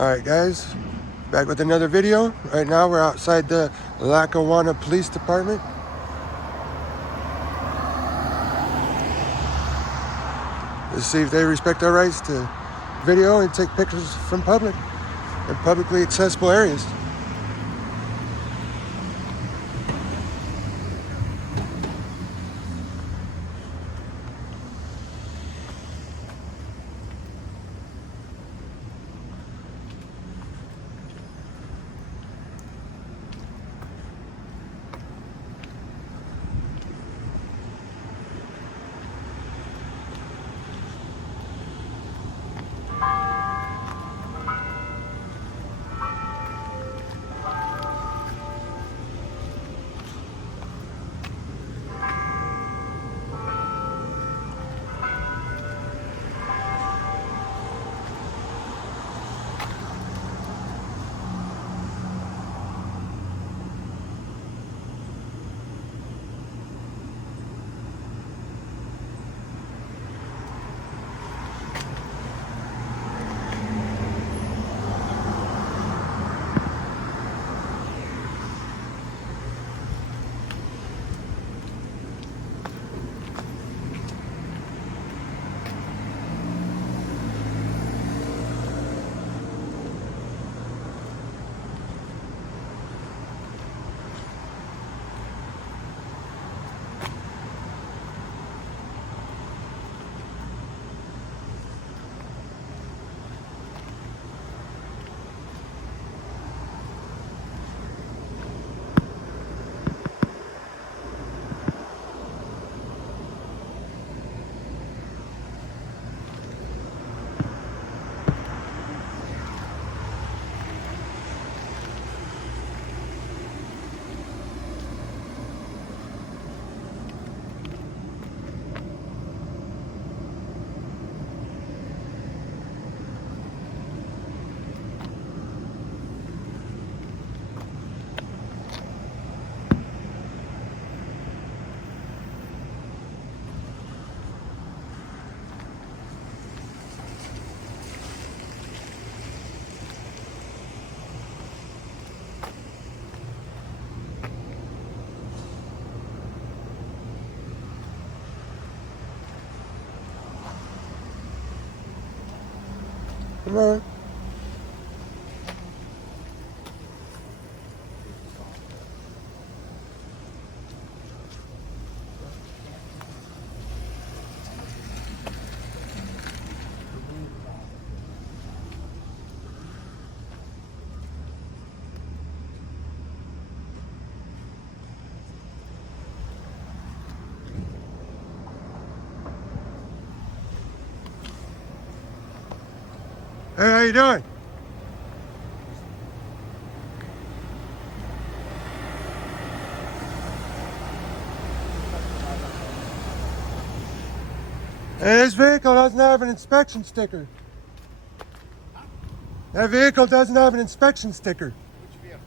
Alright guys, back with another video. Right now we're outside the Lackawanna Police Department. Let's see if they respect our rights to video and take pictures from public and publicly accessible areas. Come on. Hey, how you doing? Hey, this vehicle doesn't have an inspection sticker. That vehicle doesn't have an inspection sticker. Which vehicle?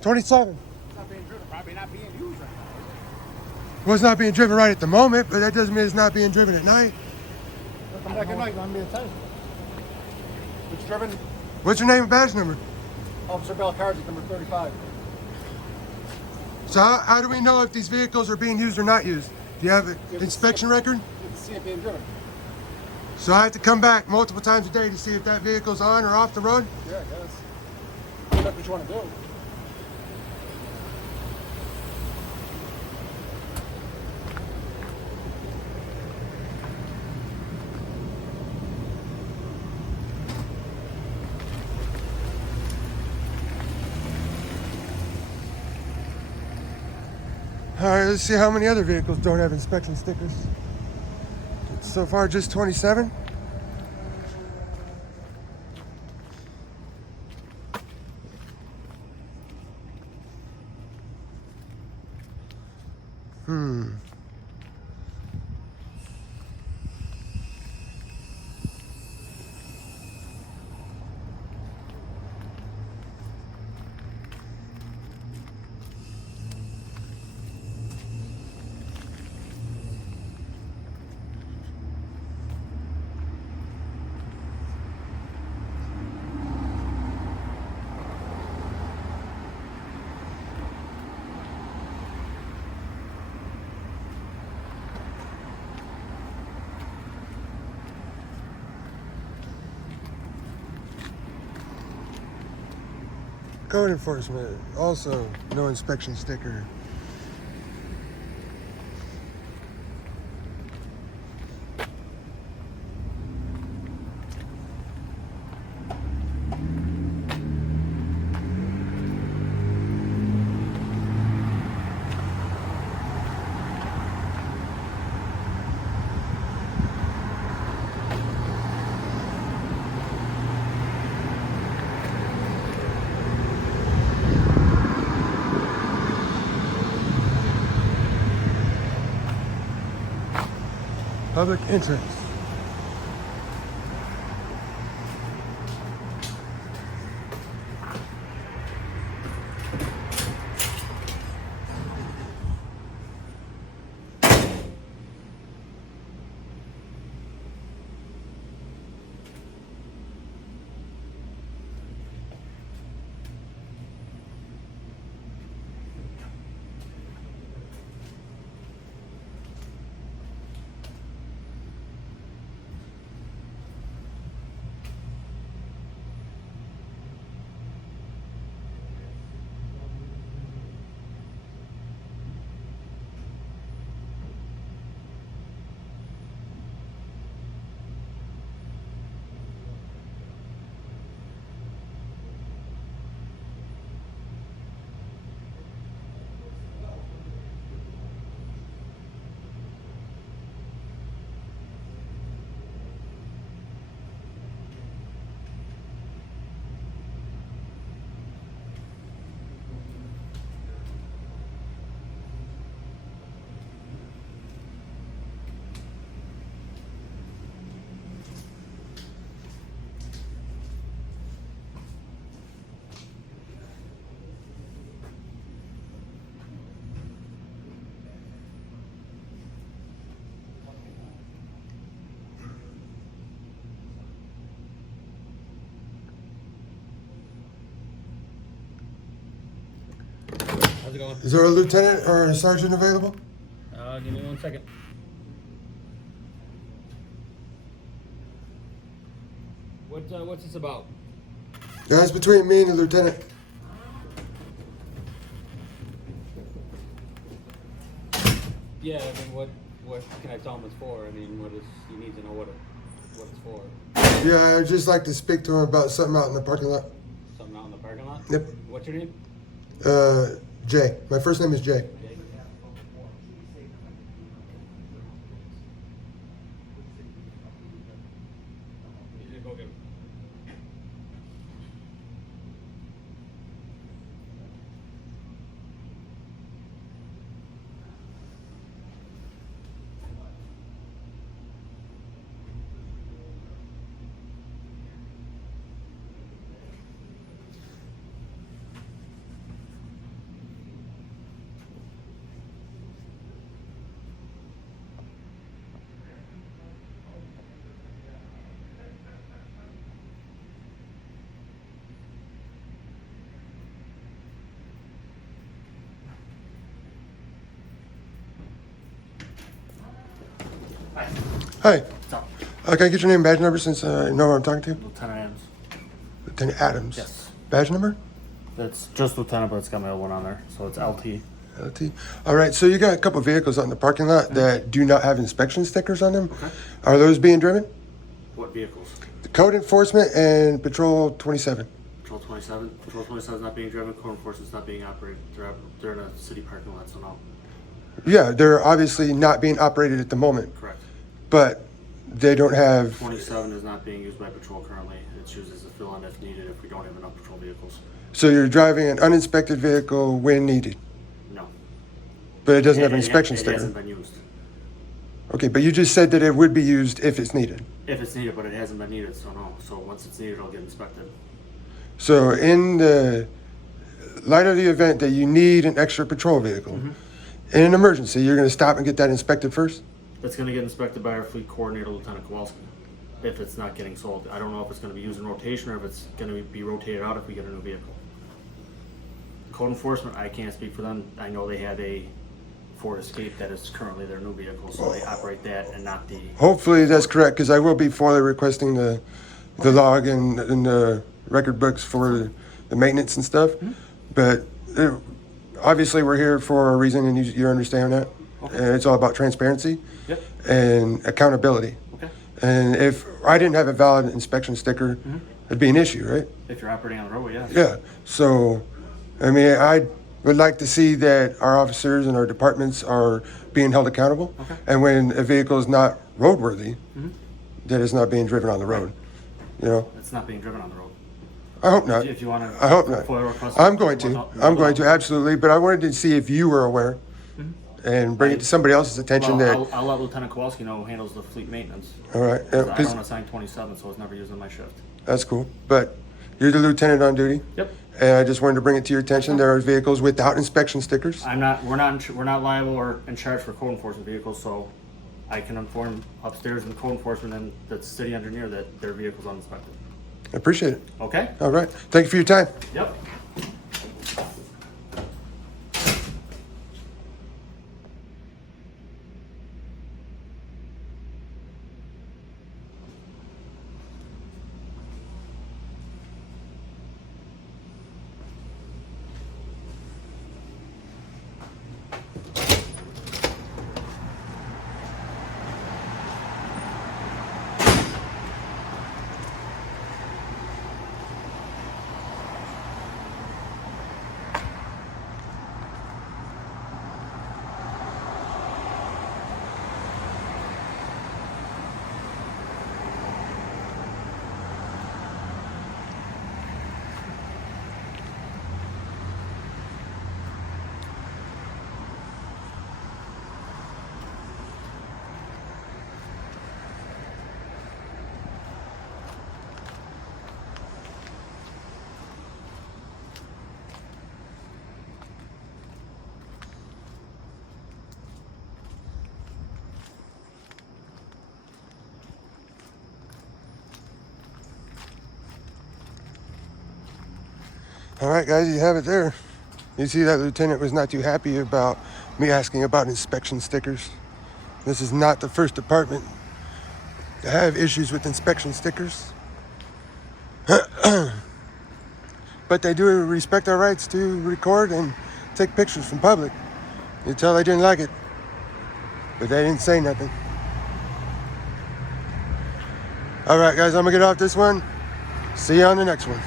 27. It's not being driven, probably not being used right now. Well, it's not being driven right at the moment, but that doesn't mean it's not being driven at night. They'll come back at night, I'm being tested. It's driven, What's your name and badge number? Officer Belcardi, number 35. So how do we know if these vehicles are being used or not used? Do you have an inspection record? You can see it being driven. So I have to come back multiple times a day to see if that vehicle's on or off the road? Yeah, I guess. That's what you want to do. All right, let's see how many other vehicles don't have inspection stickers. So far, just 27. Code enforcement, also no inspection sticker. Public interest. How's it going? Is there a lieutenant or a sergeant available? Give me 1 second. What's this about? That's between me and the lieutenant. Yeah, I mean, what can I tell him it's for? I mean, he needs to know what it's for. Yeah, I'd just like to speak to him about something out in the parking lot. Something out in the parking lot? Yep. What's your name? Jay. My first name is Jay. Jake? You go get him. Hi. What's up? Can I get your name and badge number since I know who I'm talking to? Lieutenant Adams. Lieutenant Adams. Yes. Badge number? It's just Lieutenant, but it's got my old one on there. So it's LT. LT. All right, so you got a couple vehicles out in the parking lot that do not have inspection stickers on them. Okay. Are those being driven? What vehicles? Code enforcement and Patrol 27. Patrol 27. Patrol 27 is not being driven. Code enforcement is not being operated. They're in a city parking lot, so no. Yeah, they're obviously not being operated at the moment, Correct. but they don't have. 27 is not being used by patrol currently. It's used as a fill-in if needed if we don't have enough patrol vehicles. So you're driving an uninspected vehicle when needed, No. but it doesn't have an inspection It sticker. hasn't been used. Okay, but you just said that it would be used if it's needed. If it's needed, but it hasn't been needed, so no. So once it's needed, it'll get inspected. So in the light of the event that you need an extra patrol vehicle, in an emergency, you're going to stop and get that inspected first? It's going to get inspected by our fleet coordinator, Lieutenant Kowalski, if it's not getting sold. I don't know if it's going to be used in rotation or if it's going to be rotated out if we get a new vehicle. Code enforcement, I can't speak for them. I know they have a Ford Escape that is currently their new vehicle, so they operate that and not the... Hopefully that's correct, because I will be formally requesting the log and the record books for the maintenance and stuff. But obviously we're here for a reason, and you understand that. Okay. And it's all about transparency Yep. and accountability. Okay. And if I didn't have a valid inspection sticker, it'd be an issue, right? If you're operating on the roadway, yes. Yeah. So, I mean, I would like to see that our officers and our departments are being held accountable. Okay. And when a vehicle is not roadworthy, that it's not being driven on the road. You know, It's not being driven on the road. I hope not. If you want to. I hope not. I'm going to. I'm going to, absolutely. But I wanted to see if you were aware and bring it to somebody else's attention that. I'll let Lieutenant Kowalski know who handles the fleet maintenance. All right. I Because don't assign 27, so it's never used in my shift. that's cool. But you're the lieutenant on duty. Yep. And I just wanted to bring it to your attention. There are vehicles without inspection stickers. We're not liable or in charge for code enforcement vehicles, so I can inform upstairs in code enforcement and the city engineer that their vehicle's uninspected. I appreciate it. Okay? All right. Thank you for your time. Yep. All right, guys, you have it there. You see that lieutenant was not too happy about me asking about inspection stickers. This is not the first department to have issues with inspection stickers. But they do respect our rights to record and take pictures from public. You tell they didn't like it, but they didn't say nothing. All right, guys, I'm gonna get off this one. See you on the next one.